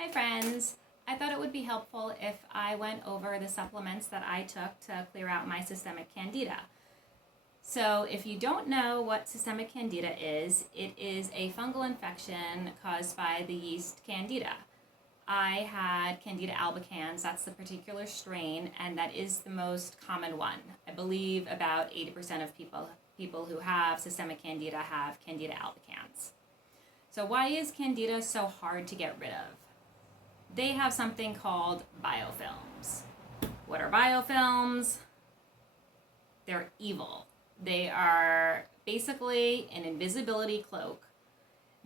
Hi friends! I thought it would be helpful if I went over the supplements that I took to clear out my systemic candida. So if you don't know what systemic candida is, it is a fungal infection caused by the yeast Candida. I had Candida albicans, that's the particular strain, and that is the most common one. I believe about 80% of people who have systemic candida have Candida albicans. So why is candida so hard to get rid of? They have something called biofilms. What are biofilms? They're evil. They are basically an invisibility cloak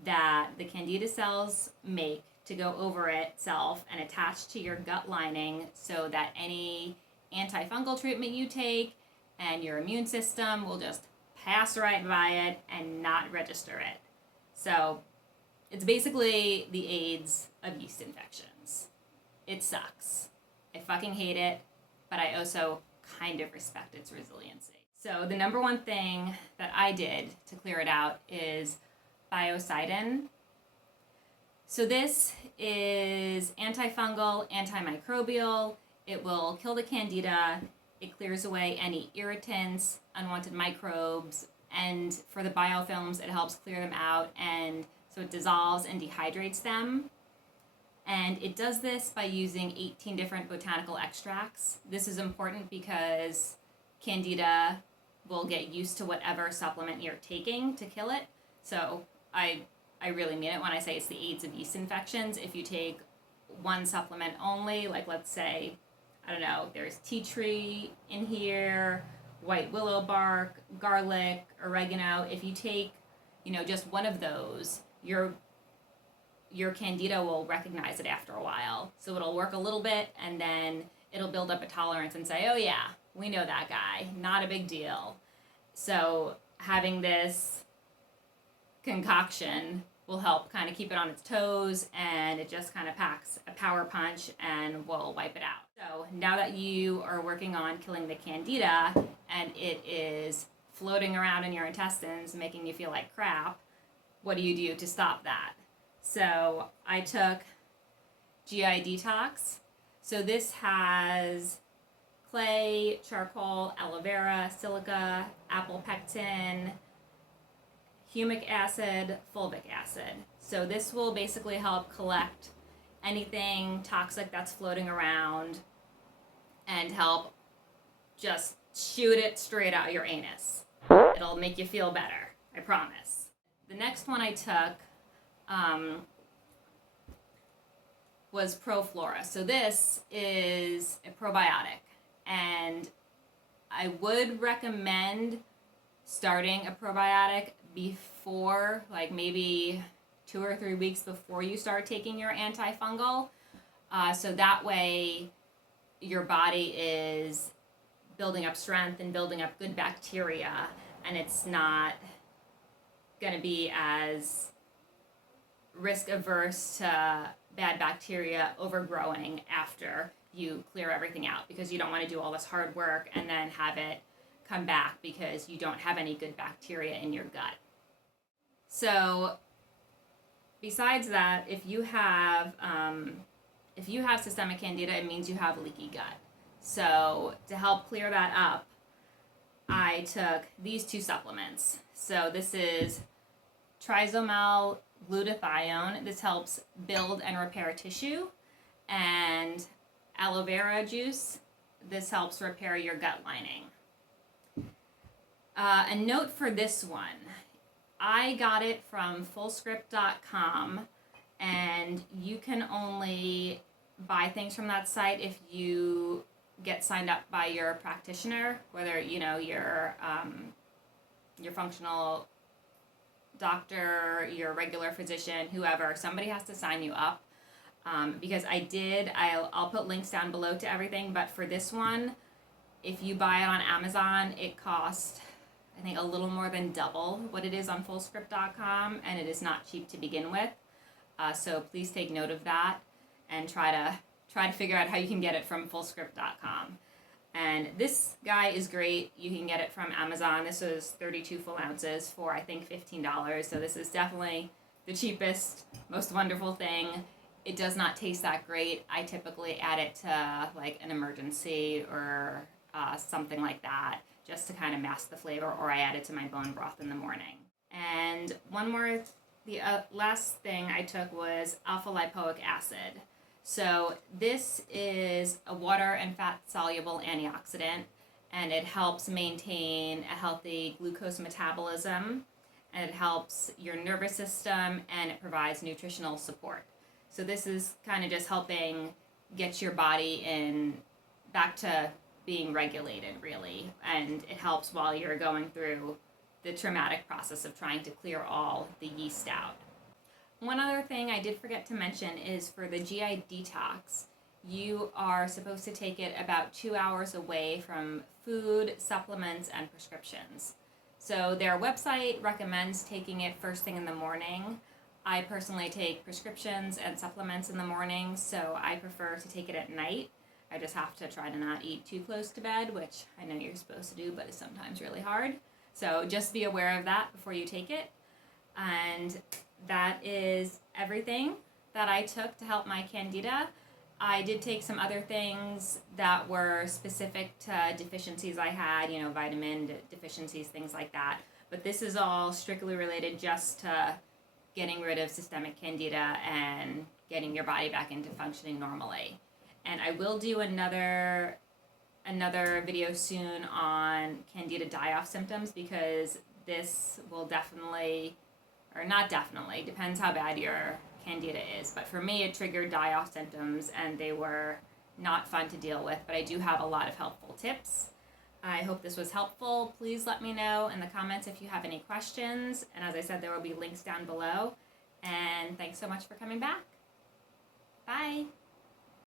that the candida cells make to go over itself and attach to your gut lining so that any antifungal treatment you take and your immune system will just pass right by it and not register it. So it's basically the AIDS of yeast infections. It sucks. I fucking hate it, but I also kind of respect its resiliency. So the number one thing that I did to clear it out is Biocidin. So this is antifungal, antimicrobial. It will kill the candida. It clears away any irritants, unwanted microbes, and for the biofilms, it helps clear them out, and so it dissolves and dehydrates them. And it does this by using 18 different botanical extracts. This is important because candida will get used to whatever supplement you're taking to kill it. So I really mean it when I say it's the AIDS of yeast infections. If you take one supplement only, like let's say, I don't know, there's tea tree in here, white willow bark, garlic, oregano. If you take, just one of those, your candida will recognize it after a while. So it'll work a little bit and then it'll build up a tolerance and say, oh yeah, we know that guy, not a big deal. So having this concoction will help kind of keep it on its toes, and it just kind of packs a power punch and will wipe it out. So now that you are working on killing the candida and it is floating around in your intestines making you feel like crap, what do you do to stop that? So I took GI Detox. So this has clay, charcoal, aloe vera, silica, apple pectin, humic acid, fulvic acid. So this will basically help collect anything toxic that's floating around and help just shoot it straight out your anus. It'll make you feel better, I promise. The next one I took was Proflora. So this is a probiotic, and I would recommend starting a probiotic before, like maybe 2 or 3 weeks before you start taking your antifungal. So that way your body is building up strength and building up good bacteria, and it's not going to be as risk averse to bad bacteria overgrowing after you clear everything out, because you don't want to do all this hard work and then have it come back because you don't have any good bacteria in your gut. So besides that, if you have systemic candida, it means you have leaky gut. So to help clear that up, I took these 2 supplements. So this is trisomal glutathione. This helps build and repair tissue. And aloe vera juice. This helps repair your gut lining. A note for this one. I got it from fullscript.com, and you can only buy things from that site if you get signed up by your practitioner, whether your functional doctor, your regular physician, whoever. Somebody has to sign you up, because I'll put links down below to everything, but for this one, if you buy it on Amazon, it costs, I think, a little more than double what it is on fullscript.com, and it is not cheap to begin with. So please take note of that and try to figure out how you can get it from fullscript.com. And this guy is great. You can get it from Amazon. This was 32 full ounces for, I think, $15. So this is definitely the cheapest, most wonderful thing. it does not taste that great. I typically add it to like an emergency or something like that, just to kind of mask the flavor, or I add it to my bone broth in the morning. And the last thing I took was alpha lipoic acid. So this is a water and fat soluble antioxidant, and it helps maintain a healthy glucose metabolism, and it helps your nervous system, and it provides nutritional support. So this is kind of just helping get your body back to being regulated, really, and it helps while you're going through the traumatic process of trying to clear all the yeast out. One other thing I did forget to mention is for the GI detox, you are supposed to take it about 2 hours away from food, supplements, and prescriptions. So their website recommends taking it first thing in the morning. I personally take prescriptions and supplements in the morning, so I prefer to take it at night. I just have to try to not eat too close to bed, which I know you're supposed to do, but it's sometimes really hard. So just be aware of that before you take it. And that is everything that I took to help my Candida. I did take some other things that were specific to deficiencies I had, vitamin deficiencies, things like that. But this is all strictly related just to getting rid of systemic Candida and getting your body back into functioning normally. And I will do another video soon on Candida die-off symptoms, because this will definitely, or not definitely, depends how bad your Candida is. But for me, it triggered die-off symptoms, and they were not fun to deal with. But I do have a lot of helpful tips. I hope this was helpful. Please let me know in the comments if you have any questions. And as I said, there will be links down below. And thanks so much for coming back.